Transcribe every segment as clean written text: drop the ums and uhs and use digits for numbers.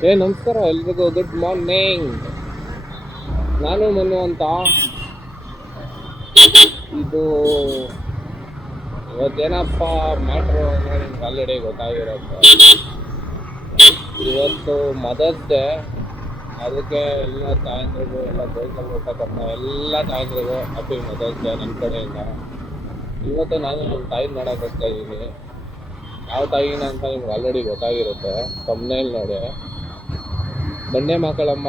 ನಮಸ್ಕಾರ ಎಲ್ರಿಗೂ, good morning. ನಾನು ಮನು ಅಂತ. ಇದು ಇವತ್ತೇನಪ್ಪ ಮ್ಯಾಟ್ರು ಅಂದರೆ ನಿಮ್ಗೆ ಆಲ್ರೆಡಿ ಗೊತ್ತಾಗಿರುತ್ತೆ. ಇವತ್ತು ಮದರ್ಸ್ ಡೇ. ಅದಕ್ಕೆ ಎಲ್ಲ ತಾಯಂದ್ರಿಗೂ, ಎಲ್ಲ ಬೇಕಲ್ಬೇಕನ್ನ ಎಲ್ಲ ತಾಯಂದ್ರಿಗೂ ಹ್ಯಾಪಿ ಮದರ್ಸ್ ಡೇ ನನ್ನ ಕಡೆಯಿಂದ. ಇವತ್ತು ನಾನು ನಮ್ಮ ತಾಯಿನ ನೋಡೋಕೆ ಹೋಗ್ತಾ ಇದ್ದೀನಿ. ಯಾವ ತಾಯಿನ ಅಂತ ನಿಮ್ಗೆ ಆಲ್ರೆಡಿ ಗೊತ್ತಾಗಿರುತ್ತೆ ತಮ್ಮನೇಲಿ ನೋಡಿ. ಬಂಡೆ ಮಕ್ಕಳಮ್ಮ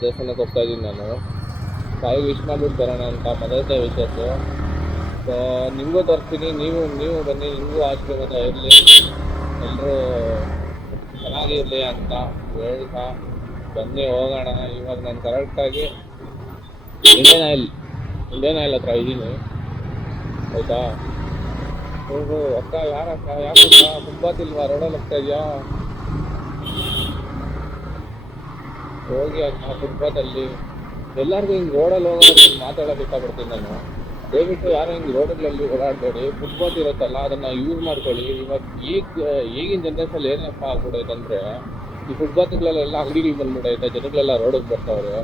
ದೇವಸ್ಥಾನಕ್ಕೆ ಹೋಗ್ತಾ ಇದ್ದೀನಿ ನಾನು. ತಾಯಿಗೆ ವಿಶ್ ಮಾಡ್ಬಿಟ್ಟು ಬರೋಣ ಅಂತ, ಮದರ್ಸ್ ಡೇ ವಿಶಸ್ಸು. ಸೊ ನಿಮಗೂ ತೋರಿಸ್ತೀನಿ, ನೀವು ಬನ್ನಿ, ನಿಮಗೂ ಆಶೀರ್ವಾದ ಇರಲಿ, ಎಲ್ಲರೂ ಚೆನ್ನಾಗಿರಲಿ ಅಂತ ಹೇಳ್ತಾ ಬನ್ನಿ ಹೋಗೋಣ. ಇವಾಗ ನಾನು ಕರೆಕ್ಟಾಗಿ ಇಂಡಿಯನ್ ಆಯಿಲ್ ಹತ್ರ ಇದ್ದೀನಿ, ಆಯಿತಾ. ಅಕ್ಕ ಯಾರಕ್ಕ, ಯಾಕಕ್ಕ ತುಂಬಾತಿಲ್ವಾ, ರೋಡಲ್ಲಿ ಹೋಗ್ತಾ ಇದೆಯಾ? ಹೋಗಿ ಅಕ್ಕ ಫುಟ್ಪಾತಲ್ಲಿ. ಎಲ್ಲರಿಗೂ ಹಿಂಗೆ ರೋಡಲ್ಲಿ ಹೋಗೋದು ಮಾತಾಡೋಕೆ ಇಷ್ಟಪಡ್ತೀನಿ ನಾನು. ದಯವಿಟ್ಟು ಯಾರು ಹಿಂಗೆ ರೋಡ್ಗಳಲ್ಲಿ ಓಡಾಡಬೇಡಿ. ಫುಟ್ಪಾತ್ ಇರುತ್ತಲ್ಲ, ಅದನ್ನು ಯೂಸ್ ಮಾಡ್ಕೊಳ್ಳಿ. ಇವಾಗ ಈಗಿನ ಜನ್ರೇಷನಲ್ಲಿ ಏನಪ್ಪ ಆಗ್ಬಿಡೈತೆ ಅಂದರೆ, ಈ ಫುಟ್ಪಾತ್ಗಳೆಲ್ಲ ಅಂಗಡಿಗಳು ಬಂದ್ಬಿಡೈತೆ, ಜನಗಳೆಲ್ಲ ರೋಡಿಗೆ ಬರ್ತಾವ್ರೆ.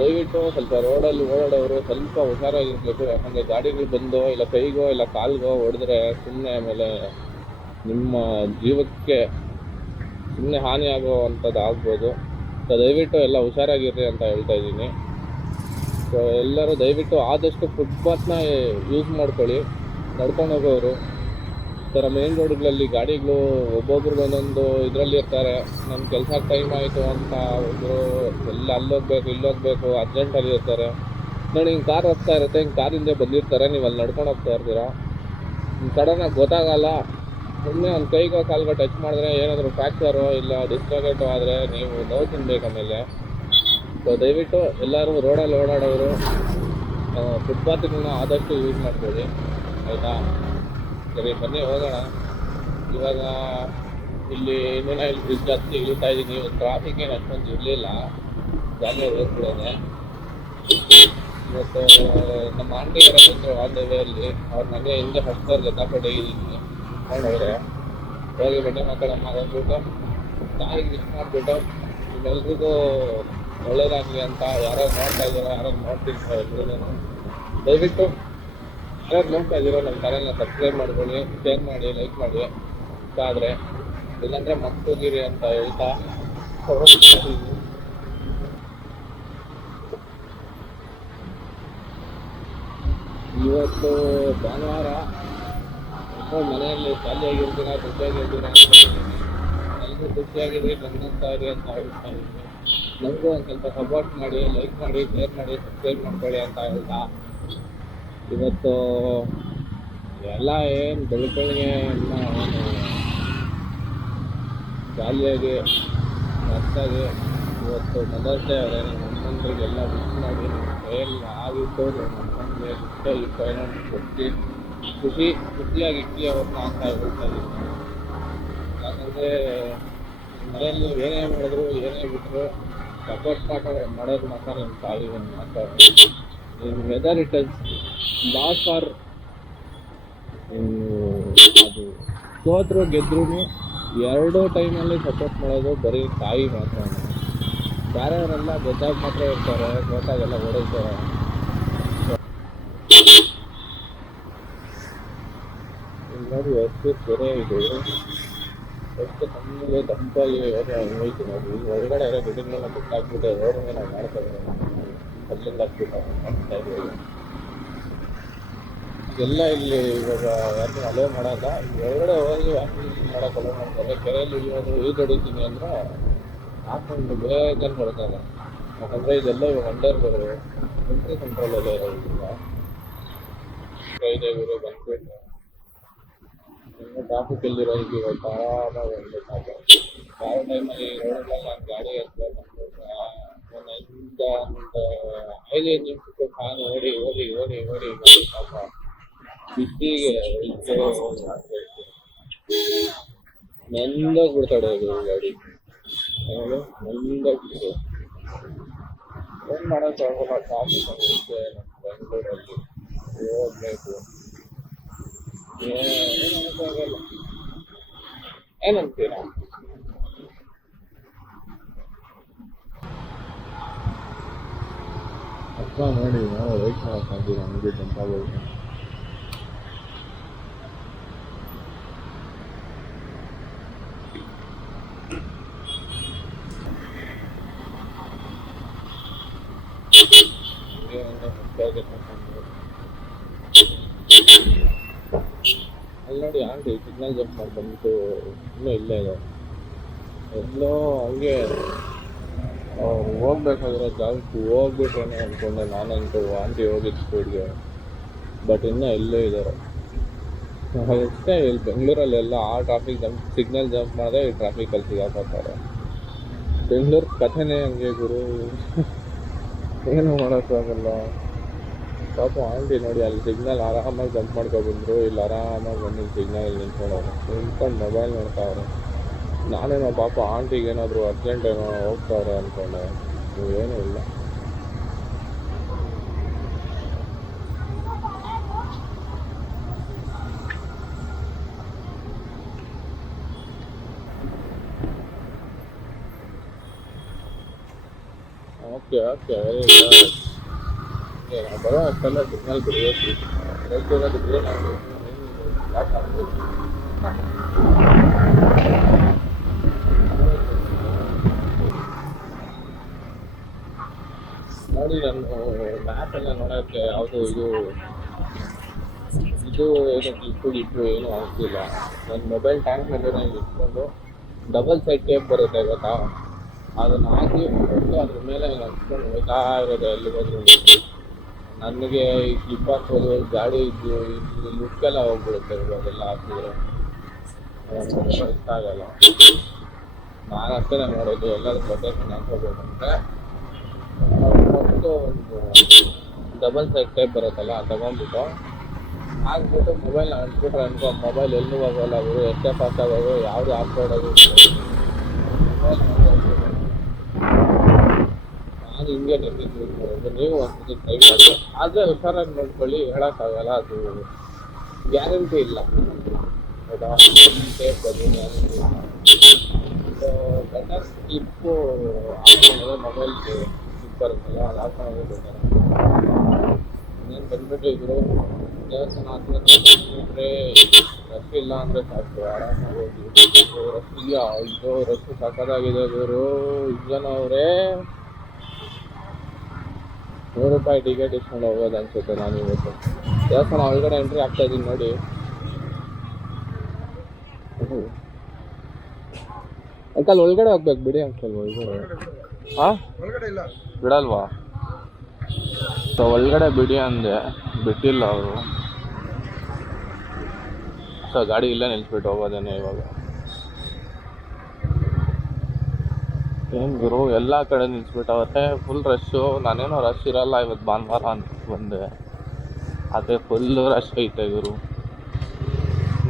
ದಯವಿಟ್ಟು ಸ್ವಲ್ಪ ರೋಡಲ್ಲಿ ಓಡಾಡೋರು ಸ್ವಲ್ಪ ಹುಷಾರಾಗಿರ್ಬೇಕು. ಯಾಕಂದರೆ ಗಾಡಿಗಳು ಬಂದು ಇಲ್ಲ ಕೈಗೋ ಇಲ್ಲ ಕಾಲ್ಗೋ ಹೊಡೆದ್ರೆ ಸುಮ್ಮನೆ ಆಮೇಲೆ ನಿಮ್ಮ ಜೀವಕ್ಕೆ ಸುಮ್ಮನೆ ಹಾನಿ ಆಗುವಂಥದ್ದು ಆಗ್ಬೋದು. ಸೊ ದಯವಿಟ್ಟು ಎಲ್ಲ ಹುಷಾರಾಗಿರ್ರಿ ಅಂತ ಹೇಳ್ತಾ ಇದ್ದೀನಿ. ಸೊ ಎಲ್ಲರೂ ದಯವಿಟ್ಟು ಆದಷ್ಟು ಫುಟ್ಪಾತ್ನ ಯೂಸ್ ಮಾಡ್ಕೊಳ್ಳಿ. ನಡ್ಕೊಂಡು ಹೋಗೋರು ಥರ ಮೇನ್ ರೋಡ್ಗಳಲ್ಲಿ ಗಾಡಿಗಳು ಒಬ್ಬೊಬ್ರಿಗೆ ಒಂದೊಂದು ಇದರಲ್ಲಿ ಇರ್ತಾರೆ. ನಮ್ಮ ಕೆಲಸ ಟೈಮ್ ಆಯಿತು ಅಂತ ಒಬ್ಬರು ಎಲ್ಲ ಅಲ್ಲೋಗ್ಬೇಕು ಇಲ್ಲೋಗ್ಬೇಕು ಅರ್ಜೆಂಟಲ್ಲಿ ಇರ್ತಾರೆ. ನೋಡಿ, ಹಿಂಗೆ ಕಾರ್ ಹೋಗ್ತಾ ಇರುತ್ತೆ, ಹಿಂಗೆ ಕಾರಿಂದೇ ಬಂದಿರ್ತಾರೆ, ನೀವು ಅಲ್ಲಿ ನಡ್ಕೊಂಡು ಹೋಗ್ತಾ ಇರ್ತೀರ. ಸಡನ್ನಾಗಿ ಗೊತ್ತಾಗಲ್ಲ. ಸುಮ್ಮನೆ ಒಂದು ಕೈಗೋ ಕಾಲ್ಗೋ ಟಚ್ ಮಾಡಿದ್ರೆ ಏನಾದರೂ ಫ್ರ್ಯಾಕ್ಚರು ಇಲ್ಲ ಡಿಸ್ಲೊಕೇಟು ಆದರೆ ನೀವು ನೋವು ತಿನ್ಬೇಕು ಆಮೇಲೆ. ಸೊ ದಯವಿಟ್ಟು ಎಲ್ಲರೂ ರೋಡಲ್ಲಿ ಓಡಾಡೋರು ಫುಟ್ಪಾತ್ಗಳನ್ನ ಆದಷ್ಟು ಯೂಸ್ ಮಾಡ್ಕೊಳ್ಳಿ, ಆಯಿತಾ. ಸರಿ, ಬನ್ನಿ ಹೋಗೋಣ. ಇವಾಗ ಇಲ್ಲಿ ಇನ್ನೇನೋ ಇಲ್ಲಿ ಬ್ರಿಡ್ಜ್ ಹತ್ತಿ ಇಳಿತಾ ಇದ್ದೀನಿ. ಟ್ರಾಫಿಕ್ ಏನು ಅಷ್ಟೊಂದು ಇರಲಿಲ್ಲ, ಜಾಲಿ ಹೋಗ್ಬಿಡೋದೆ. ಇವತ್ತು ನಮ್ಮ ಆಂಟಿಗರ ಬಂದರು ಆನ್ ದ ವೇಯಲ್ಲಿ. ಅವ್ರ ಮನೆ ಹಿಂದೆ ಫಸ್ಟಲ್ಲಿ ಎತ್ತಾಕೊಂಡು ಇದ್ದೀನಿ ನೋಡೋರೆ. ಹೋಗಿ ಬಂಡೆ ಮಕ್ಕಳಮ್ಮ ಹೋಗ್ಬಿಟ್ಟು ತಾಯಿಗೆ ವಿಶ್ ಮಾಡಿಬಿಟ್ಟು ನಿಮ್ಮೆಲ್ರಿಗೂ ಒಳ್ಳೇದಾಗಲಿ ಅಂತ. ಯಾರು ನೋಡ್ತಾ ಇದ್ದೀರೋ, ಯಾರು ನೋಡ್ತಿರ್ತಾರೆ ಎಲ್ರೂ ದಯವಿಟ್ಟು ಯಾರು ನೋಡ್ತಾ ಇದ್ದೀರೋ ನಮ್ಮ ಚಾನಲ್ನ ಸಬ್ಸ್ಕ್ರೈಬ್ ಮಾಡ್ಕೊಳ್ಳಿ, ಶೇರ್ ಮಾಡಿ, ಲೈಕ್ ಮಾಡಿ ಇಷ್ಟ ಆದರೆ. ಇಲ್ಲಾಂದರೆ ಮಕ್ಕಳಿರಿ ಅಂತ ಹೇಳ್ತಾ ಇವತ್ತು ಭಾನುವಾರ ಮನೆಯಲ್ಲಿ ಖಾಲಿಯಾಗಿರ್ತೀರ, ಖುಷಿಯಾಗಿರ್ತೀರ. ಎಲ್ಲರೂ ಖುಷಿಯಾಗಿರಿ, ನನ್ನಂತ ಇರಿ ಅಂತ ಹೇಳ್ತಾ ಇದ್ದೀನಿ. ನಮಗೂ ಒಂದು ಸ್ವಲ್ಪ ಸಪೋರ್ಟ್ ಮಾಡಿ, ಲೈಕ್ ಮಾಡಿ, ಶೇರ್ ಮಾಡಿ, ಸಬ್ಸ್ಕ್ರೈಬ್ ಮಾಡ್ಕೊಳ್ಳಿ ಅಂತ ಹೇಳ್ತಾ ಇವತ್ತು ಎಲ್ಲ ಏನು ಬೆಳಗ್ಗೆ ಎಲ್ಲ ಖಾಲಿಯಾಗಿ ಮಸ್ತಾಗಿ ಇವತ್ತು ಮದರ್ಸ್ ಡೇ ಅವರೇ. ನಮ್ಮ ಅಮ್ಮಂದ್ರಿಗೆಲ್ಲ ವಿಶ್ ಮಾಡಿ, ನಿಮ್ಮ ಕೈಯಲ್ಲಿ ಆಗಿದ್ದು ನಮ್ಮ ಅಮ್ಮನಿಗೆ ಇಷ್ಟ ಏನಾದ್ರು ಕೊಟ್ಟು ಖುಷಿಯಾಗಿ ಅವ್ರನ್ನ ಅಂತ ಹೇಳ್ತಾ ಇದ್ದೀನಿ. ಯಾಕಂದರೆ ಮನೆಯಲ್ಲಿ ಏನೇ ಮಾಡಿದ್ರು ಏನೇ ಬಿಟ್ಟರು ಸಪೋರ್ಟ್ ಮಾಡೋದು ಮಾತ್ರ ನಿಮ್ಮ ತಾಯಿ ಒಂದು ಮಾತಾಡಿ. In whether it is loss or ಅದು ಸೋತ್ರು ಗೆದ್ರೂ ಎರಡೂ ಟೈಮಲ್ಲಿ ಸಪೋರ್ಟ್ ಮಾಡೋದು ಬರೀ ತಾಯಿ ಮಾತ್ರ. ಬೇರೆಯವರೆಲ್ಲ ಗೆದ್ದಾಗ ಮಾತ್ರ ಇರ್ತಾರೆ, ಸೋತಾಗೆಲ್ಲ ಓಡೈತಾರೆ. ನೋಡಿ ಎಷ್ಟು ಕೆರೆ ಇದು, ಎಷ್ಟು ತಣ್ಣಗೆ ತಂಪಾಗಿ ಹೋಯ್ತು ನೋಡಿ. ಹೊರಗಡೆ ಇರೋ ಗಿಡಗಳನ್ನ ಬಿಟ್ಟಾಕ್ಬಿಟ್ಟು ರೋಡ್ ಮೇಲೆ ನಾವು ಮಾಡ್ತಾ ಇದ್ದೀವಿ, ಕಲ್ಲಿಂದ ಹಾಕ್ಬಿಟ್ಟು ಎಲ್ಲ ಇಲ್ಲಿ ಇವಾಗ ಯಾರು ಅಲೋ ಮಾಡಲ್ಲ. ಹೊರಗಡೆ ಹೋಗಿ ವ್ಯಾಕ್ಸಿನೇಷನ್ ಮಾಡೋಕೆ ಅಲೋ ಮಾಡ್ತಾರೆ. ಕೆರೆಯಲ್ಲಿ ಇಳಿಯೋದು ಈಜೊಡಿತೀನಿ ಅಂದರೆ ಹಾಕೊಂಡು ಬೇಗನೆ ಬರ್ತಲ್ಲ. ಯಾಕಂದರೆ ಇದೆಲ್ಲ ಇವಾಗ ಅಂಡರ್ ಮಿಲಿಟರಿ ಕಂಟ್ರೋಲಲ್ಲೇ ಇರೋದಿಲ್ಲ. ಕೈದೇವರು ಬಂದ್ಬಿಟ್ಟು ಇನ್ನೂ ಟ್ರಾಫಿಕ್ ಇಲ್ದಿರೋದಕ್ಕೆ ಇವತ್ತು ಆರಾಮಾಗಿ ಹೋಗ್ಬೇಕಾಗ ಯಾವ ಟೈಮಲ್ಲಿ ರೋಡ್ಗಳಲ್ಲಿ ನಾನು ಗಾಡಿ ಎತ್ಬೇಕು ಅಂದ್ಬಿಟ್ಟು ಒಂದು 5 ನಿಮಿಷಕ್ಕೆ ಫ್ಯಾನ್ ಓಡಿ ಪಾಪ ಬಿಸಿಗೆ ನೆಂದಾಗ ಬಿಡ್ತಾಳೆ ಗಾಡಿ. ನೆಂದಾಗ್ಬಿಟ್ಟು ಏನು ಮಾಡೋಕ್ಕೆ ಆಗೋಲ್ಲ. ಟ್ರಾಫಿಕ್ ಐತೆ ನಮ್ಮ ಬೆಂಗಳೂರಲ್ಲಿ, ಹೋಗ್ಬೇಕು, ಏನು ಮಾಡೋಕ್ಕಾಗಲ್ಲ. ಏನಂತೀರಾ? ನೋಡಿ ನಾವು ವೆಯ್ಟ್ ಮಾಡೋಕ್ಕಾಗಿ ನಮಗೆ ಜಂಪಾಗೋದು. ಅಲ್ಲಿ ನೋಡಿ ಆಂಟಿ ಸಿಗ್ನಲ್ ಜಂಪ್ ಮಾಡ್ಕೊಂಡ್ಬಿಟ್ಟು ಇನ್ನೂ ಇಲ್ಲೇ ಇದೆ. ಎಲ್ಲೋ ಹಂಗೆ ಹೋಗ್ಬೇಕಾಗಿರೋ ಜಾಗಕ್ಕೆ ಹೋಗ್ಬಿಟ್ರೇನೆ ಅಂದ್ಕೊಂಡೆ ನಾನಂತೂ. ಆಂಟಿ ಹೋಗಿದ್ದು ಸ್ಪೀಡ್ಗೆ, ಬಟ್ ಇನ್ನೂ ಇಲ್ಲೇ ಇದ್ದಾರೆ. ಅಷ್ಟೇ, ಇಲ್ಲಿ ಬೆಂಗಳೂರಲ್ಲೆಲ್ಲ ಆ ಟ್ರಾಫಿಕ್ ಜಂಪ್ ಸಿಗ್ನಲ್ ಜಂಪ್ ಮಾಡಿದ್ರೆ ಈ ಟ್ರಾಫಿಕಲ್ಲಿ ಸಿಗಾಕೋತಾರೆ. ಬೆಂಗಳೂರು ಕಥೆನೇ ಹಂಗೆ ಗುರು, ಏನು ಮಾಡೋಕ್ಕಾಗಲ್ಲ. ಪಾಪ ಆಂಟಿ ನೋಡಿ ಅಲ್ಲಿ ಸಿಗ್ನಲ್ ಆರಾಮಾಗಿ ಜಂಪ್ ಮಾಡ್ಕೊಬಂದ್ರು, ಇಲ್ಲಿ ಆರಾಮಾಗಿ ಬಂದು ಸಿಗ್ನಲ್ ನಿಂತ್ಕೊಂಡು ಮೊಬೈಲ್ ನೋಡ್ತಾವ್ರೆ. ನಾನೇನೋ ಪಾಪ ಆಂಟಿಗೆ ಏನಾದರೂ ಅರ್ಜೆಂಟ್ ಏನೋ ಹೋಗ್ತಾವ್ರೆ ಅಂದ್ಕೊಂಡೆ, ಏನೂ ಇಲ್ಲ. ಓಕೆ ನಾವು ಬರೋ ಅಷ್ಟೆಲ್ಲ ಸಿಗ್ನಲ್ ಬಿಡಬೇಕು. ಹೋಗ್ತಿರೋದಿದ್ರೆ ನಾವು ಯಾಕೆ ಆಗ್ಬೇಕು. ನೋಡಿ, ನಾನು ಮ್ಯಾಪೆಲ್ಲ ನೋಡೋಕ್ಕೆ ಯಾವುದು ಇದು ಏನು ಕ್ಲಿಪ್ಪು ಏನೂ ಆಗ್ತಿಲ್ಲ. ನನ್ನ ಮೊಬೈಲ್ ಟ್ಯಾಂಕ್ ಮೇಲೆ ನಾನು ಇಟ್ಕೊಂಡು ಡಬಲ್ ಸೈಡ್ ಟೇಪ್ ಬರುತ್ತೆ ಗೊತ್ತಾ, ಅದನ್ನು ಹಾಕಿ ಅದ್ರ ಮೇಲೆ ಹಚ್ಕೊಂಡು ಹೋಗ್ತಾ ಇರೋದು ಎಲ್ಲಿಗೋದ್ರೂ. ನನಗೆ ಈ ಕ್ಲಿಪ್ ಹಾಕೋದು ಗಾಡಿ ಇದ್ದು ಲುಕ್ಕೆಲ್ಲ ಹೋಗ್ಬಿಡುತ್ತೆ ಅದೆಲ್ಲ ಹಾಕಿದ್ರೆ, ಇಷ್ಟ ಆಗಲ್ಲ. ನಾನು ಅಷ್ಟೇ ನೋಡೋದು, ಎಲ್ಲರೂ ಪ್ರೊಟೆಕ್ಷನ್ ಹಾಕೋಬೇಕಂದ್ರೆ ಫಸ್ಟು ಒಂದು ಡಬಲ್ ಸೈಡ್ ಟೈಪ್ ಬರುತ್ತಲ್ಲ ಅದು ತಗೊಂಡ್ಬಿಟ್ಟು ಹಾಕ್ಬಿಟ್ಟು ಮೊಬೈಲ್ನ ಅಂಟ್ಬಿಟ್ರೆ ಅನ್ಕೊ, ಮೊಬೈಲ್ ಎಲ್ಲೂ ಹೋಗೋಲ್ಲ ಅವರು, ಎಷ್ಟೇ ಫಾಸ್ಟ್ ಆಗೋದು ಯಾವುದು ಹಾಕ್ಕೊಡೋದು. ನಾನು ಹಿಂಗೆ ಟೆಕ್ನಿಕ್ ಯೂಸ್ ಮಾಡೋದು, ನೀವು ಒಂದ್ಸತಿ ಟ್ರೈ ಮಾಡಿ. ಆದರೆ ಹುಷಾರಾಗಿ ನೋಡ್ಕೊಳ್ಳಿ, ಹೇಳೋಕ್ಕಾಗಲ್ಲ, ಅದು ಗ್ಯಾರಂಟಿ ಇಲ್ಲ ಹೌದಾ. ಟೇಪ್ ಅದು ಗ್ಯಾರಂಟಿ ಇಲ್ಲ. ಬೆಟರ್ ಕ್ಲಿಪ್ಪು ಹಾಕೊಂಡ್ರೆ ಮೊಬೈಲ್ಗೆ ಕ್ಲಿಪ್ ಬರುತ್ತಲ್ಲ ಅದು ಹಾಕೊಂಡ್ರೆ ಬೆಟರ್. ಇನ್ನೇನು ಬಂದ್ಬಿಟ್ಟು ಇವರು ದೇವಸ್ಥಾನ ಹತ್ರ ಬಿಟ್ಟರೆ ರಶ್ ಇಲ್ಲ ಅಂದರೆ ಸಾಕು, ಆರಾಮಾಗಿ ಹೋಗಿ. ರಶ್ ಇದೆಯಾ? ಇದು ರಶ್ ಸಕ್ಕತ್ತಾಗಿದೆ ಗುರು. ಜನ ಅವರೇ ₹100 ಟಿಕೆಟ್ ಇಸ್ಕೊಂಡು ಹೋಗೋದು ಅನ್ಸುತ್ತೆ. ನಾನು ಇವತ್ತು ದೇವಸ್ಥಾನ ಒಳಗಡೆ ಎಂಟ್ರಿ ಆಗ್ತಾ ಇದ್ದೀನಿ ನೋಡಿ. ಅಂಕಲ್ ಒಳಗಡೆ ಹೋಗ್ಬೇಕು ಬಿಡಿ ಅಂಕಲ್, ಒಳಗಡೆ ಹಾಂ ಬಿಡಲ್ವಾ? ಸೊ ಒಳಗಡೆ ಬಿಡಿ ಅಂದೆ, ಬಿಟ್ಟಿಲ್ಲ ಅವರು. ಸೊ ಗಾಡಿ ಇಲ್ಲೇ ನಿಲ್ಲಿಸ್ಬಿಟ್ಟು ಹೋಗೋದೇನೆ ಇವಾಗ. ಏನು ಗುರು ಎಲ್ಲ ಕಡೆ ನಿಲ್ಲಿಸ್ಬಿಟ್ಟವ್ರೆ, ಫುಲ್ ರಶ್ಶು. ನಾನೇನೋ ರಶ್ ಇರಲ್ಲ ಇವತ್ತು ಭಾನುವಾರ ಅಂತ ಬಂದೆ, ಅದೇ ಫುಲ್ಲು ರಶ್ ಐತೆ ಗುರು.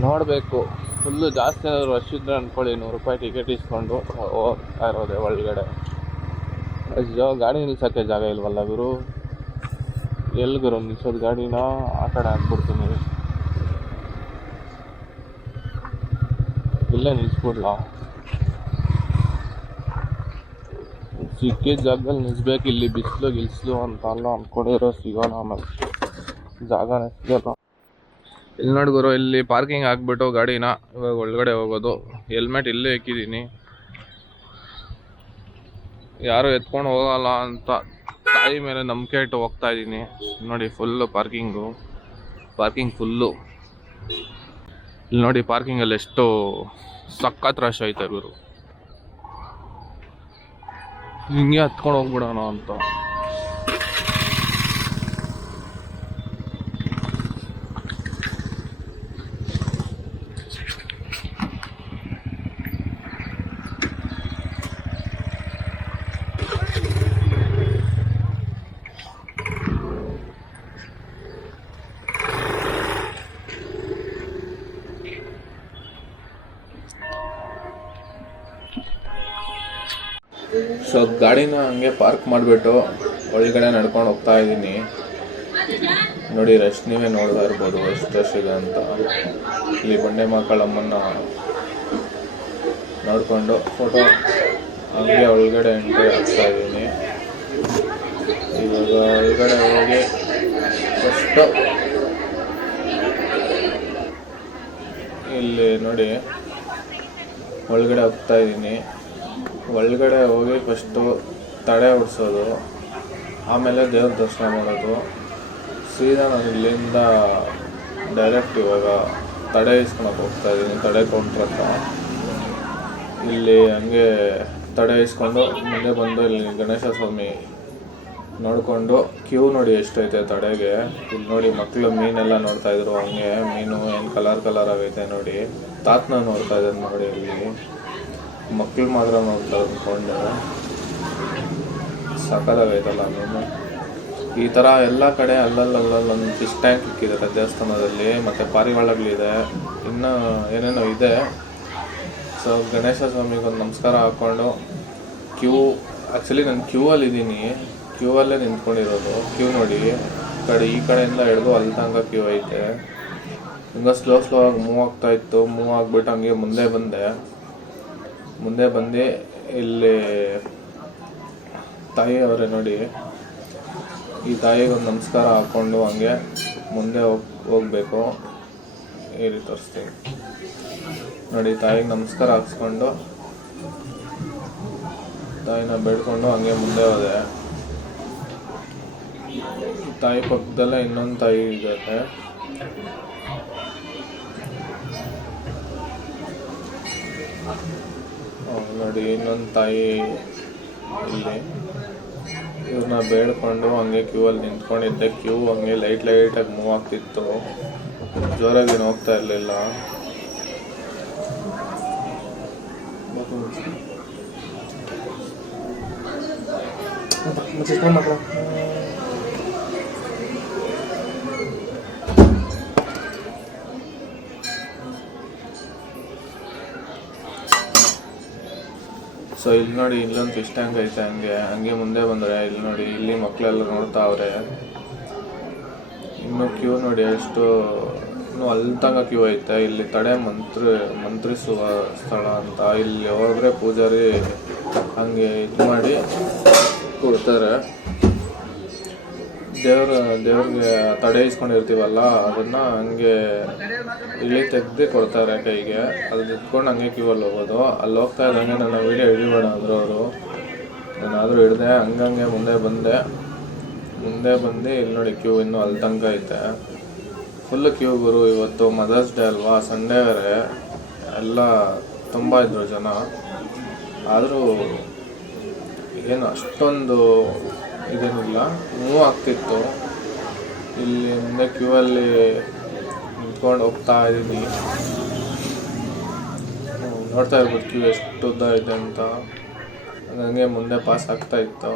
ನೋಡಬೇಕು, ಫುಲ್ಲು ಜಾಸ್ತಿ ಏನಾದರೂ ರಶ್ ಇದ್ರೆ ಅಂದ್ಕೊಳ್ಳಿ ₹100 ಟಿಕೆಟ್ ಇಸ್ಕೊಂಡು ಹೋಗ್ತಾ ಇರೋದೆ ಒಳಗಡೆ. ಅಯ್ಯೋ ಗಾಡಿ ನಿಲ್ಸೋಕ್ಕೆ ಜಾಗ ಇಲ್ವಲ್ಲ ಗುರು. ಎಲ್ಲಿ ಗುರು ನಿಲ್ಸೋದು ಗಾಡಿನ? ಆ ಕಡೆ ಹಾಕ್ಬಿಡ್ತೀನಿ, ಇಲ್ಲೇ ನಿಲ್ಸ್ಬಿಡ್ಲಾ? ಸಿಕ್ಕಿದ ಜಾಗದಲ್ಲಿ ನಿಲ್ಸ್ಬೇಕು. ಇಲ್ಲಿ ಬಿಸಿಲು ಗಿಲ್ಸ್ಲು ಅಂತ ಅಲ್ಲ ಅಂದ್ಕೊಂಡಿರೋ ಸಿಗೋಣ, ಆಮೇಲೆ ಜಾಗನೇ ಸಿಗೋಲ್ಲ. ಇಲ್ಲಿ ನೋಡಿ ಗುರು, ಇಲ್ಲಿ ಪಾರ್ಕಿಂಗ್ ಹಾಕ್ಬಿಟ್ಟು ಗಾಡಿನ ಇವಾಗ ಒಳಗಡೆ ಹೋಗೋದು. ಹೆಲ್ಮೆಟ್ ಇಲ್ಲೇ ಇಕ್ಕಿದ್ದೀನಿ, ಯಾರು ಎತ್ಕೊಂಡು ಹೋಗಲ್ಲ ಅಂತ ತಾಯಿ ಮೇಲೆ ನಂಬಿಕೆ ಇಟ್ಟು ಹೋಗ್ತಾ ಇದ್ದೀನಿ. ನೋಡಿ ಫುಲ್ಲು ಪಾರ್ಕಿಂಗ್ ಫುಲ್ಲು. ಇಲ್ಲಿ ನೋಡಿ ಪಾರ್ಕಿಂಗಲ್ಲಿ ಎಷ್ಟು ಸಖತ್ ರಶ್ ಐತೆ ಗುರು. ಹಿಂಗೆ ಹತ್ಕೊಂಡು ಹೋಗ್ಬಿಡೋಣ ಅಂತ. ಸೊ ಗಾಡಿನ ಹಂಗೆ ಪಾರ್ಕ್ ಮಾಡಿಬಿಟ್ಟು ಒಳಗಡೆ ನಡ್ಕೊಂಡು ಹೋಗ್ತಾ ಇದ್ದೀನಿ. ನೋಡಿ ರಶ್ ನೀವೇ ನೋಡ್ತಾ ಇರ್ಬೋದು ಎಷ್ಟು ರಶ್ ಇದೆ ಅಂತ. ಇಲ್ಲಿ ಬಂಡೆ ಮಕ್ಕಳಮ್ಮನ್ನ ನೋಡಿಕೊಂಡು ಫೋಟೋ ಹಂಗೆ ಒಳಗಡೆ ಎಂಟ್ರಿ ಆಗ್ತಾ ಇದ್ದೀನಿ. ಇವಾಗ ಒಳಗಡೆ ಹೋಗಿ ಫಸ್ಟು ಇಲ್ಲಿ ನೋಡಿ ಒಳಗಡೆ ಹೋಗ್ತಾ ಇದ್ದೀನಿ. ಒಳಗಡೆ ಹೋಗಿ ಫಸ್ಟು ತಡೆ ಹೊಡ್ಸೋದು, ಆಮೇಲೆ ದೇವ್ರ ದರ್ಶನ ಮಾಡೋದು. ಸೀದಾ ನಾನು ಇಲ್ಲಿಂದ ಡೈರೆಕ್ಟ್ ಇವಾಗ ತಡೆ ಇಸ್ಕೊಳಕ್ಕೆ ಹೋಗ್ತಾ ಇದ್ದೀನಿ, ತಡೆ ಕೌಂಟ್ರ್ ಹತ್ರ. ಇಲ್ಲಿ ಹಂಗೆ ತಡೆ ಇಸ್ಕೊಂಡು ಮುಂದೆ ಬಂದು ಇಲ್ಲಿ ಗಣೇಶ ಸ್ವಾಮಿ ನೋಡಿಕೊಂಡು ಕ್ಯೂ ನೋಡಿ ಎಷ್ಟೈತೆ ತಡೆಗೆ. ಇಲ್ಲಿ ನೋಡಿ ಮಕ್ಕಳು ಮೀನೆಲ್ಲ ನೋಡ್ತಾ ಇದ್ರು, ಹಂಗೆ ಮೀನು ಏನು ಕಲರ್ ಆಗೈತೆ ನೋಡಿ. ತಾತನ ನೋಡ್ತಾ ಇದ್ದಾರೆ ನೋಡಿ, ಇಲ್ಲಿ ಮಕ್ಕಳು ಮಾತ್ರ ನೋಡ್ತಾರೆ ಅಂದ್ಕೊಂಡು. ಸಕ್ಕತ್ತಾಗೈತಲ್ಲ ಮೀನು. ಈ ಥರ ಎಲ್ಲ ಕಡೆ ಅಲ್ಲಲ್ಲೊಂದು ಫಿಶ್ ಟ್ಯಾಂಕ್ ಇಕ್ಕಿದ್ದಾರೆ ದೇವಸ್ಥಾನದಲ್ಲಿ, ಮತ್ತು ಪಾರಿವಾಳಗಳಿದೆ, ಇನ್ನೂ ಏನೇನೋ ಇದೆ. ಸೊ ಗಣೇಶ ಸ್ವಾಮಿಗೆ ಒಂದು ನಮಸ್ಕಾರ ಹಾಕ್ಕೊಂಡು ಆ್ಯಕ್ಚುಲಿ ನಾನು ಕ್ಯೂವಲ್ಲಿದ್ದೀನಿ, ಕ್ಯೂವಲ್ಲೇ ನಿಂತ್ಕೊಂಡಿರೋದು. ಕ್ಯೂ ನೋಡಿ ಈ ಕಡೆಯಿಂದ ಹಿಡಿದು ಅಲ್ಲಿ ತನಕ ಕ್ಯೂ ಐತೆ. ಹಿಂಗೆ ಸ್ಲೋ ಆಗಿ ಮೂವ್ ಆಗ್ತಾ ಇತ್ತು. ಮೂವ್ ಆಗಿಬಿಟ್ಟು ಹಂಗೆ ಮುಂದೆ ಬಂದು ಇಲ್ಲಿ ತಾಯಿ ಅವರೇ ನೋಡಿ, ಈ ತಾಯಿಗೆ ಒಂದು ನಮಸ್ಕಾರ ಹಾಕ್ಕೊಂಡು ಹಂಗೆ ಮುಂದೆ ಹೋಗ್ಬೇಕು. ಈ ರೀತಿ ತೋರಿಸ್ತೀನಿ ನೋಡಿ. ತಾಯಿಗೆ ನಮಸ್ಕಾರ ಹಾಕ್ಸ್ಕೊಂಡು ತಾಯಿನ ಬೇಡ್ಕೊಂಡು ಹಂಗೆ ಮುಂದೆ ಹೋದೆ. ತಾಯಿ ಪಕ್ಕದಲ್ಲೇ ಇನ್ನೊಂದು ತಾಯಿ ಇದ್ದಾರೆ. ನೋಡಿ ಇನ್ನೊಂದು ತಾಯಿ ಇಲ್ಲಿ. ಇವ್ರನ್ನ ಬೇಡ್ಕೊಂಡು ಹಂಗೆ ಕ್ಯೂವಲ್ಲಿ ನಿಂತ್ಕೊಂಡಿದ್ದೆ. ಕ್ಯೂ ಹಂಗೆ ಲೈಟಾಗಿ ಮೂವ್ ಆಗ್ತಿತ್ತು, ಜೋರಾಗಿ ಹೋಗ್ತಾ ಇರಲಿಲ್ಲ. ಸೊ ಇಲ್ಲಿ ನೋಡಿ ಇಲ್ಲೊಂದು ಫಿಶ್ ಟ್ಯಾಂಕ್ ಐತೆ. ಹಂಗೆ ಮುಂದೆ ಬಂದರೆ ಇಲ್ಲಿ ನೋಡಿ, ಇಲ್ಲಿ ಮಕ್ಕಳೆಲ್ಲ ನೋಡ್ತಾ ಅವ್ರೆ. ಇನ್ನು ಕ್ಯೂ ನೋಡಿ ಎಷ್ಟು, ಇನ್ನೂ ಅಲ್ಲಿ ತನಕ ಕ್ಯೂ ಐತೆ. ಇಲ್ಲಿ ತಡೆ ಮಂತ್ರಿಸುವ ಸ್ಥಳ ಅಂತ. ಇಲ್ಲಿ ಹೋದ್ರೆ ಪೂಜಾರಿ ಹಂಗೆ ಇದು ಮಾಡಿ ಕೊಡ್ತಾರೆ. ದೇವ್ರಿಗೆ ತಡೆ ಇಸ್ಕೊಂಡಿರ್ತೀವಲ್ಲ, ಅದನ್ನು ಹಂಗೆ ಇಲ್ಲಿ ತೆಗ್ದು ಕೊಡ್ತಾರೆ ಕೈಗೆ. ಅದು ಇಟ್ಕೊಂಡು ಹಂಗೆ ಕ್ಯೂವಲ್ಲಿ ಹೋಗೋದು. ಅಲ್ಲಿ ಹೋಗ್ತಾ ಇದ್ದಂಗೆ ನನ್ನ ವೀಡಿಯೋ ಹಿಡಿಬೇಡ ಅಂದರು ಅವರು. ನಾನಾದರೂ ಹಿಡ್ದೆ. ಹಂಗಂಗೆ ಮುಂದೆ ಬಂದು ಇಲ್ಲಿ ನೋಡಿ ಕ್ಯೂ ಇನ್ನೂ ಅಲ್ಲಿ ತನಕ ಐತೆ. ಫುಲ್ಲು ಕ್ಯೂ ಗುರು. ಇವತ್ತು ಮದರ್ಸ್ ಡೇ ಅಲ್ವಾ, ಸಂಡೇ ಬೇರೆ, ಎಲ್ಲ ತುಂಬ ಇದ್ರು ಜನ. ಆದರೂ ಏನು ಅಷ್ಟೊಂದು ಇದೇನಿಲ್ಲ, ಮೂವ್ ಆಗ್ತಿತ್ತು. ಇಲ್ಲಿ ಮುಂದೆ ಕ್ಯೂವಲ್ಲಿ ನಿಂತ್ಕೊಂಡು ಹೋಗ್ತಾ ಇದ್ದೀನಿ. ನೋಡ್ತಾ ಇರ್ಬೋದು ಕ್ಯೂ ಎಷ್ಟು ಉದ್ದ ಇದೆ ಅಂತ. ಹಂಗೆ ಮುಂದೆ ಪಾಸ್ ಆಗ್ತಾ ಇತ್ತು.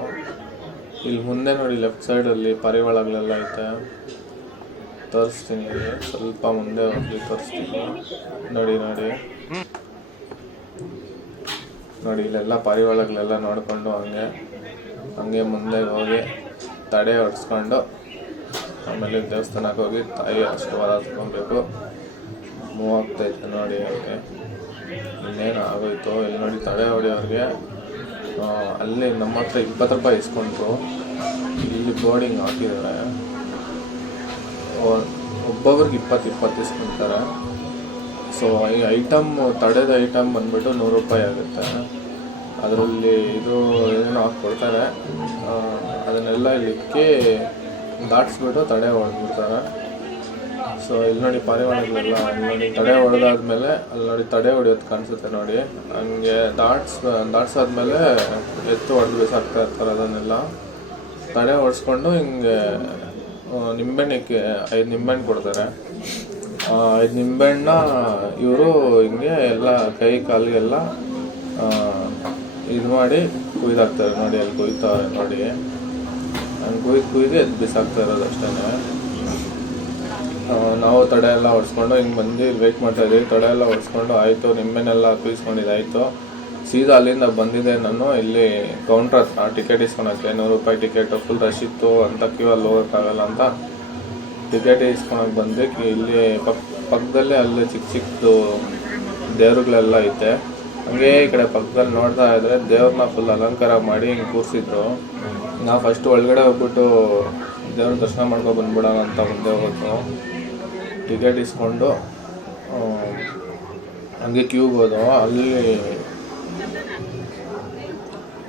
ಇಲ್ಲಿ ಮುಂದೆ ನೋಡಿ ಲೆಫ್ಟ್ ಸೈಡಲ್ಲಿ ಪಾರಿವಾಳಗಳೆಲ್ಲ ಐತೆ, ತೋರಿಸ್ತೀನಿ. ಸ್ವಲ್ಪ ಮುಂದೆ ಹೋಗಿ ತೋರಿಸ್ತೀನಿ. ನೋಡಿ ಇಲ್ಲೆಲ್ಲ ಪಾರಿವಾಳಗಳೆಲ್ಲ ನೋಡಿಕೊಂಡು ಹಂಗೆ ಮುಂದೆ ಹೋಗಿ ತಡೆ ಹೊಡ್ಸ್ಕೊಂಡು ಆಮೇಲೆ ದೇವಸ್ಥಾನಕ್ಕೆ ಹೋಗಿ ತಾಯಿ ಆಶೀರ್ವಾದ ತಗೊಬೇಕು. ಮೂವ್ ಆಗ್ತೈತೆ ನೋಡಿ. ಹಂಗೆ ಇನ್ನೇನು ಆಗೋಯ್ತು. ಇಲ್ಲಿ ನೋಡಿ ತಡೆ ಹೊಡೆಯೋರಿಗೆ ಅಲ್ಲಿ ನಮ್ಮ ಹತ್ರ 20 ರೂಪಾಯಿ ಇಸ್ಕೊಂಡ್ರು. ಇಲ್ಲಿ ಬೋರ್ಡಿಂಗ್ ಹಾಕಿದ್ದಾರೆ, ಒಬ್ಬೊಬ್ರಿಗೆ 20 ಇಸ್ಕೊಳ್ತಾರೆ. ಸೊ ಈ ತಡೆದ ಐಟಮ್ ಬಂದ್ಬಿಟ್ಟು 100 ರೂಪಾಯಿ ಆಗುತ್ತೆ. ಅದರಲ್ಲಿ ಇದು ಏನೇನೋ ಹಾಕ್ಕೊಡ್ತಾರೆ, ಅದನ್ನೆಲ್ಲ ಇಲ್ಲಿಕ್ಕೆ ದಾಟಿಸ್ಬಿಟ್ಟು ತಡೆ ಹೊಡೆದ್ಬಿಡ್ತಾರೆ. ಸೊ ಇಲ್ಲಿ ನೋಡಿ ಪಾರಿವಾಳಗಳೆಲ್ಲ ನೋಡಿ ತಡೆ ಹೊಡೆದಾದ್ಮೇಲೆ ಅಲ್ಲಿ ನೋಡಿ ತಡೆ ಹೊಡೆಯೋದು ಕಾಣಿಸುತ್ತೆ ನೋಡಿ. ಹಂಗೆ ದಾಟ್ಸಾದ್ಮೇಲೆ ಎತ್ತು ಹೊಡೆದು ಬಿಸಾಕ್ತಾ ಇರ್ತಾರೆ. ಅದನ್ನೆಲ್ಲ ತಡೆ ಹೊಡೆಸ್ಕೊಂಡು ಹಿಂಗೆ ನಿಂಬೆಹಣ್ಣಿಗೆ 5 ನಿಂಬೆಹಣ್ಣು ಕೊಡ್ತಾರೆ. 5 ನಿಂಬೆಹಣ್ಣ ಇವರು ಹಿಂಗೆ ಎಲ್ಲ ಕೈ ಕಾಲಿಗೆಲ್ಲ ಇದು ಮಾಡಿ ಕುಯ್ದಾಕ್ತಾರೆ ನೋಡಿ. ಅಲ್ಲಿ ಕುಯ್ತಾರೆ ನೋಡಿ. ಹಂಗೆ ಕುಯ್ದು ಎದ್ದು ಬಿಸಾಕ್ತಾ ಇರೋದು ಅಷ್ಟೇ. ನಾವು ತಡೆ ಎಲ್ಲ ಹೊಡ್ಸ್ಕೊಂಡು ಹಿಂಗೆ ಬಂದು ವೆಯ್ಟ್ ಮಾಡ್ತಾಯಿದ್ದೀವಿ. ತಡೆ ಎಲ್ಲ ಹೊಡ್ಸ್ಕೊಂಡು ಆಯಿತು, ನಿಂಬೆಹಣ್ಣೆಲ್ಲ ಕುಯ್ಸ್ಕೊಂಡಿದ್ದಾಯಿತು. ಸೀದಾ ಅಲ್ಲಿಂದ ಬಂದಿದ್ದೆ ನಾನು ಇಲ್ಲಿ ಕೌಂಟ್ರ್ ಹತ್ರ ಟಿಕೆಟ್ ಇಸ್ಕೊಳಕ್ಕೆ. 100 ರೂಪಾಯಿ ಟಿಕೆಟು. ಫುಲ್ ರಶ್ ಇತ್ತು ಅಂತ ಕ್ಯೂ ಅಲ್ಲಿ ಹೋಗೋಕ್ಕಾಗಲ್ಲ ಅಂತ ಟಿಕೆಟ್ ಇಸ್ಕೊಳಕ್ಕೆ ಬಂದು ಇಲ್ಲಿ ಪಕ್ಕದಲ್ಲೇ ಅಲ್ಲಿ ಚಿಕ್ಕದು ದೇವ್ರುಗಳೆಲ್ಲ ಐತೆ. ಹಂಗೆ ಈ ಕಡೆ ಪಕ್ಕದಲ್ಲಿ ನೋಡ್ತಾ ಇದ್ರೆ ದೇವ್ರನ್ನ ಫುಲ್ ಅಲಂಕಾರ ಮಾಡಿ ಹಿಂಗೆ ಕೂರಿಸಿದ್ರು. ನಾವು ಫಸ್ಟ್ ಒಳಗಡೆ ಹೋಗ್ಬಿಟ್ಟು ದೇವ್ರ ದರ್ಶನ ಮಾಡ್ಕೊಂಡು ಬಂದ್ಬಿಡೋಣ ಅಂತ ಮುಂದೆ ಹೋಗ್ತು. ಟಿಕೆಟ್ ಇಸ್ಕೊಂಡು ಹಂಗೆ ಕ್ಯೂಗೆ ಹೋದೋ. ಅಲ್ಲಿ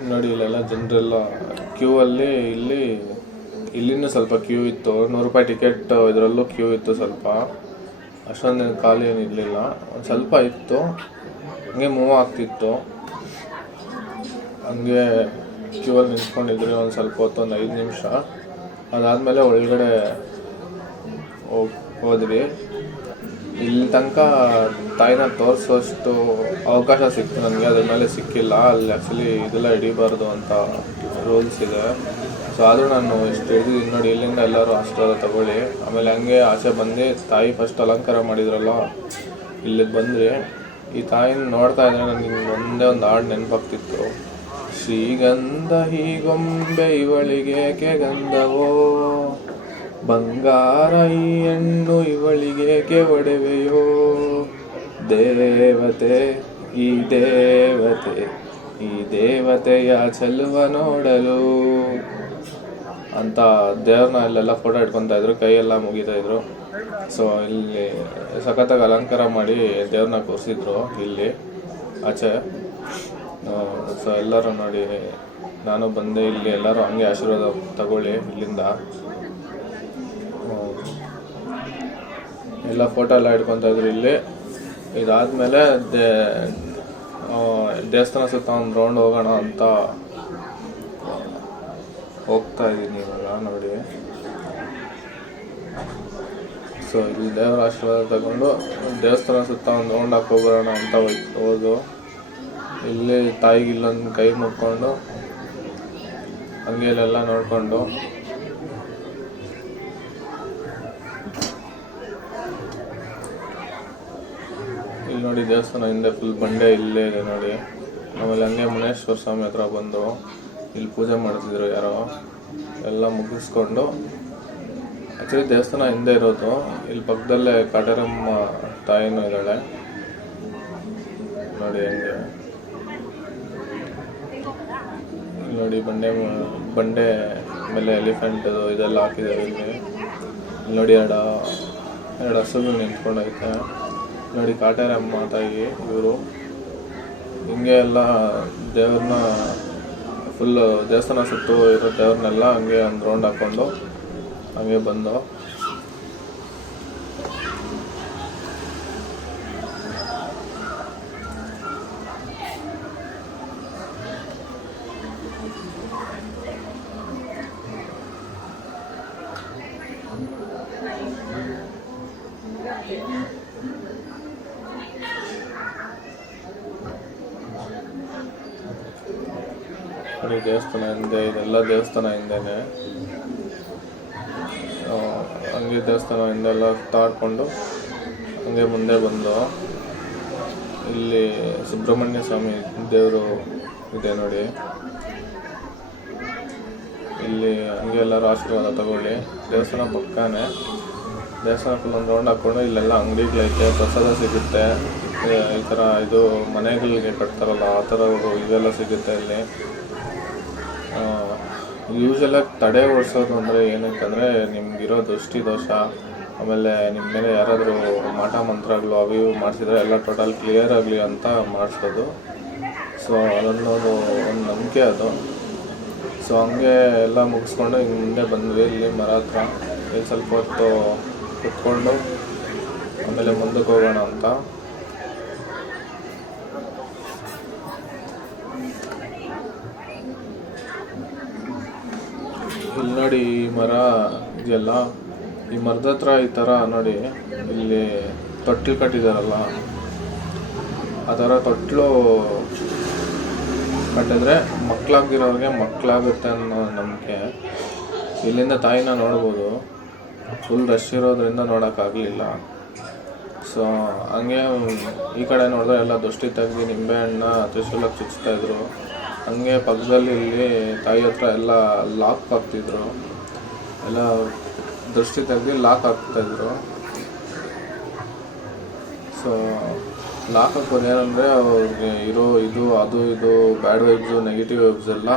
ನೋಡಿ ಇಲ್ಲೆಲ್ಲ ಜನರೆಲ್ಲ ಕ್ಯೂ ಅಲ್ಲಿ ಇಲ್ಲಿನೂ ಸ್ವಲ್ಪ ಕ್ಯೂ ಇತ್ತು. 100 ರೂಪಾಯಿ ಟಿಕೆಟ್ ಇದರಲ್ಲೂ ಕ್ಯೂ ಇತ್ತು. ಸ್ವಲ್ಪ ಅಷ್ಟೊಂದು ಖಾಲಿ ಏನು ಇರಲಿಲ್ಲ, ಒಂದು ಸ್ವಲ್ಪ ಇತ್ತು. ಹಂಗೆ ಮೂವ್ ಆಗ್ತಿತ್ತು. ಹಂಗೆ ಕ್ಯೂ ಅಲ್ಲಿ ನಿಂತ್ಕೊಂಡಿದ್ರಿ ಒಂದು ಸ್ವಲ್ಪ ಹೊತ್ತು, ಒಂದು 5 ನಿಮಿಷ. ಅದಾದಮೇಲೆ ಒಳಗಡೆ ಹೋದ್ವಿ. ಇಲ್ಲಿ ತನಕ ತಾಯಿನ ತೋರಿಸೋಷ್ಟು ಅವಕಾಶ ಸಿಕ್ತು ನನಗೆ, ಅದ್ರ ಮೇಲೆ ಸಿಕ್ಕಿಲ್ಲ. ಅಲ್ಲಿ ಆ್ಯಕ್ಚುಲಿ ಇದೆಲ್ಲ ಹಿಡಿಬಾರ್ದು ಅಂತ ರೂಲ್ಸ್ ಇದೆ. ಸೊ ಆದರೂ ನಾನು ಇಷ್ಟು ಹಿಡಿದಿದ್ದೀನಿ ನೋಡಿ. ಇಲ್ಲಿಂದ ಎಲ್ಲರೂ ಆಶೀರ್ವಾದ ತಗೊಳ್ಳಿ. ಆಮೇಲೆ ಹಂಗೆ ಆಚೆ ಬಂದು ತಾಯಿ ಫಸ್ಟ್ ಅಲಂಕಾರ ಮಾಡಿದ್ರಲ್ಲ, ಇಲ್ಲಿಗೆ ಬಂದ್ರಿ. ಈ ತಾಯಿನ ನೋಡ್ತಾ ಇದ್ರೆ ನನಗೆ ಒಂದೇ ಒಂದು ಹಾಡು ನೆನಪಾಗ್ತಿತ್ತು. ಶ್ರೀಗಂಧ ಹೀಗೊಂಬೆ ಇವಳಿಗೇಕೆ ಗಂಧವೋ, ಬಂಗಾರ ಈ ಹೆಣ್ಣು ಇವಳಿಗೇಕೆ ಒಡವೆಯೋ, ದೇವತೆ ಈ ದೇವತೆ ಈ ದೇವತೆಯ ಚೆಲುವ ನೋಡಲು ಅಂತ ದೇವ್ರನ್ನ ಇಲ್ಲೆಲ್ಲ ಫೋಟೋ ಇಟ್ಕೊತಾ ಇದ್ರು, ಕೈಯೆಲ್ಲ ಮುಗಿತಾ ಇದ್ರು. ಸೊ ಇಲ್ಲಿ ಸಖತ್ತಾಗಿ ಅಲಂಕಾರ ಮಾಡಿ ದೇವ್ರನ್ನ ಕೂರಿಸಿದ್ರು ಇಲ್ಲಿ ಆಚೆ. ಸೊ ಎಲ್ಲರೂ ನೋಡಿ, ನಾನು ಬಂದೆ ಇಲ್ಲಿ, ಎಲ್ಲರೂ ಹಂಗೆ ಆಶೀರ್ವಾದ ತಗೊಳ್ಳಿ ಇಲ್ಲಿಂದ. ಎಲ್ಲ ಫೋಟೋ ಎಲ್ಲ ಇಟ್ಕೊತಾ ಇದ್ರು ಇಲ್ಲಿ. ಇದಾದಮೇಲೆ ದೇವಸ್ಥಾನ ಸುತ್ತ ಒಂದು ರೌಂಡ್ ಹೋಗೋಣ ಅಂತ ಹೋಗ್ತಾ ಇದ್ದೀನಿ ಇವಾಗ ನೋಡಿ. ಸೊ ಇಲ್ಲಿ ದೇವರ ಆಶೀರ್ವಾದ ತಗೊಂಡು ದೇವಸ್ಥಾನ ಸುತ್ತ ಒಂದು ರೌಂಡ್ ಹಾಕೋಬರೋಣ ಅಂತ ಹೋದು. ಇಲ್ಲಿ ತಾಯಿಗೆ ಇಲ್ಲೊಂದು ಕೈ ಮುಕ್ಕೊಂಡು ಹಂಗೆ ಇಲ್ಲೆಲ್ಲ ನೋಡಿಕೊಂಡು ಇಲ್ಲಿ ನೋಡಿ ದೇವಸ್ಥಾನ ಹಿಂದೆ ಫುಲ್ ಬಂಡೆ ಇಲ್ಲೇ ಇದೆ ನೋಡಿ. ಆಮೇಲೆ ಹಂಗೆ ಮುನೇಶ್ವರ ಸ್ವಾಮಿ ಹತ್ರ ಬಂದು ಇಲ್ಲಿ ಪೂಜೆ ಮಾಡ್ತಿದ್ರು ಯಾರೋ. ಎಲ್ಲ ಮುಗಿಸ್ಕೊಂಡು ಆ್ಯಕ್ಚುಲಿ ದೇವಸ್ಥಾನ ಹಿಂದೆ ಇರೋದು. ಇಲ್ಲಿ ಪಕ್ಕದಲ್ಲೇ ಕಾಟೇರಮ್ಮ ತಾಯಿನೂ ಇದ್ದಾಳೆ ನೋಡಿ. ಹಂಗೆ ನೋಡಿ ಬಂಡೆ ಮೇಲೆ ಎಲಿಫೆಂಟ್ ಇದೆಲ್ಲ ಹಾಕಿದ್ದಾರೆ ಇಲ್ಲಿ. ನೋಡಿ ಎರಡು ಹಸುಗಳು ನಿಂತ್ಕೊಂಡೈತೆ ನೋಡಿ. ಕಾಟೇರಮ್ಮ ತಾಯಿ ಇವರು. ಹಿಂಗೆ ಎಲ್ಲ ದೇವ್ರನ್ನ ಫುಲ್ಲು ದೇವಸ್ಥಾನ ಸುತ್ತು ಇರೋ ದೇವ್ರನ್ನೆಲ್ಲ ಹಂಗೆ ಒಂದು ರೌಂಡ್ ಹಾಕ್ಕೊಂಡು ಹಂಗೆ ಬಂದು ನೋಡಿ ದೇವಸ್ಥಾನ ಹಿಂದೆ, ಇದೆಲ್ಲ ದೇವಸ್ಥಾನ ಹಿಂದೆನೆ. ಹಂಗೆ ದೇವಸ್ಥಾನ ಹಿಂದೆಲ್ಲ ತಾಡ್ಕೊಂಡು ಹಂಗೆ ಮುಂದೆ ಬಂದು ಇಲ್ಲಿ ಸುಬ್ರಹ್ಮಣ್ಯ ಸ್ವಾಮಿ ದೇವರು ಇದೆ ನೋಡಿ. ಇಲ್ಲಿ ಹಂಗೆ ಎಲ್ಲರೂ ಆಶೀರ್ವಾದ ತಗೊಳ್ಳಿ. ದೇವಸ್ಥಾನ ಪಕ್ಕನೇ. ದೇವಸ್ಥಾನ ಫುಲ್ ಒಂದು ರೌಂಡ್ ಹಾಕ್ಕೊಂಡು ಇಲ್ಲೆಲ್ಲ ಅಂಗಡಿಗಳೈತೆ, ಪ್ರಸಾದ ಸಿಗುತ್ತೆ. ಈ ಥರ ಇದು ಮನೆಗಳಿಗೆ ಕಟ್ತಾರಲ್ಲ ಆ ಥರ ಇವೆಲ್ಲ ಸಿಗುತ್ತೆ ಇಲ್ಲಿ. ಯೂಶಲಾಗಿ ತಡೆ ಓಡಿಸೋದು ಅಂದರೆ ಏನಕ್ಕಂದರೆ ನಿಮ್ಗಿರೋ ದೃಷ್ಟಿ ದೋಷ, ಆಮೇಲೆ ನಿಮ್ಮ ಮೇಲೆ ಯಾರಾದರೂ ಮಾಟ ಮಂತ್ರಗಳು ಅವು ಇವು ಮಾಡಿಸಿದ್ರೆ ಎಲ್ಲ ಟೋಟಲ್ ಕ್ಲಿಯರ್ ಆಗಲಿ ಅಂತ ಮಾಡಿಸೋದು. ಸೊ ಅದನ್ನೋದು ಒಂದು ನಂಬಿಕೆ ಅದು. ಸೊ ಹಂಗೆ ಎಲ್ಲ ಮುಗಿಸ್ಕೊಂಡು ಹಿಂಗೆ ಮುಂದೆ ಬಂದ್ವಿ. ಇಲ್ಲಿ ಮರ ಹತ್ರ ಇಲ್ಲಿ ಸ್ವಲ್ಪ ಹೊತ್ತು ಕುತ್ಕೊಂಡು ಆಮೇಲೆ ಮುಂದಕ್ಕೆ ಹೋಗೋಣ ಅಂತ. ಇಲ್ಲಿ ನೋಡಿ ಈ ಮರ ಇದೆಯಲ್ಲ, ಈ ಮರದ ಹತ್ರ ಈ ಥರ ನೋಡಿ ಇಲ್ಲಿ ತೊಟ್ಟಿಲು ಕಟ್ಟಿದಾರಲ್ಲ, ಆ ಥರ ತೊಟ್ಟಿಲು ಕಟ್ಟಿದ್ರೆ ಮಕ್ಕಳಾಗಿರೋರಿಗೆ ಮಕ್ಕಳಾಗುತ್ತೆ ಅನ್ನೋ ನಂಬಿಕೆ. ಇಲ್ಲಿಂದ ತಾಯಿನ ನೋಡ್ಬೋದು. ಫುಲ್ ರಶ್ ಇರೋದ್ರಿಂದ ನೋಡೋಕ್ಕಾಗಲಿಲ್ಲ. ಸೊ ಹಂಗೆ ಈ ಕಡೆ ನೋಡಿದ್ರೆ ಎಲ್ಲ ದೃಷ್ಟಿ ತೆಗ್ದು ನಿಂಬೆಹಣ್ಣ ತ್ರಿಶೂಲಕ್ಕೆ ಚುಚ್ತಾಯಿದ್ರು. ಹಂಗೆ ಪಕ್ಕದಲ್ಲಿ ಇಲ್ಲಿ ತಾಯಿ ಹತ್ರ ಎಲ್ಲ ಲಾಕ್ ಹಾಕ್ತಿದ್ರು. ಎಲ್ಲ ದೃಷ್ಟಿ ತೆಗ್ದು ಲಾಕ್ ಹಾಕ್ತಾಯಿದ್ರು. ಸೊ ಲಾಕ್ ಹಾಕೋದು ಏನಂದರೆ ಅವ್ರಿಗೆ ಇರೋ ಇದು ಅದು ಇದು ಬ್ಯಾಡ್ ವೈಬ್ಸು ನೆಗೆಟಿವ್ ವೈಬ್ಸ್ ಎಲ್ಲ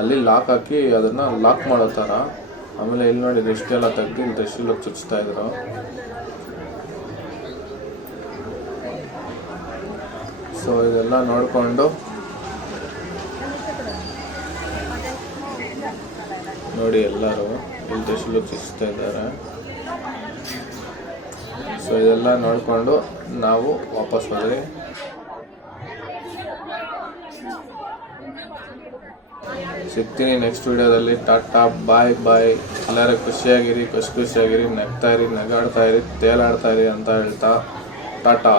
ಅಲ್ಲಿ ಲಾಕ್ ಹಾಕಿ ಅದನ್ನು ಲಾಕ್ ಮಾಡೋ ಥರ. ಆಮೇಲೆ ಇಲ್ಲಿ ನೋಡಿ ರೆಸ್ಟೆಲ್ಲ ತೆಗ್ದು ಇಲ್ಲಿ ರೆಸ್ಟೆಲ್ಲ ಚುಚ್ತಾಯಿದ್ರು. ಸೊ ಇದೆಲ್ಲ ನೋಡಿಕೊಂಡು ನೋಡಿ ಎಲ್ಲರೂ ಇಲ್ಲಿ ರೆಸ್ಟೆಲ್ಲ ಚುಚ್ತಾ ಇದ್ದಾರೆ. ಸೊ ಇದೆಲ್ಲ ನೋಡಿಕೊಂಡು ನಾವು ವಾಪಸ್ ಹೋದ್ರಿ. ಸಿಗ್ತೀನಿ ನೆಕ್ಸ್ಟ್ ವಿಡಿಯೋದಲ್ಲಿ. ಟಾಟಾ ಬಾಯ್ ಬಾಯ್. ಎಲ್ಲರೂ ಖುಷಿಯಾಗಿರಿ, ಖುಷಿಯಾಗಿರಿ, ನಗ್ತಾಯಿರಿ, ನಗಾಡ್ತಾಯಿರಿ, ತೇಲಾಡ್ತಾಯಿರಿ ಅಂತ ಹೇಳ್ತಾ ಟಾಟಾ.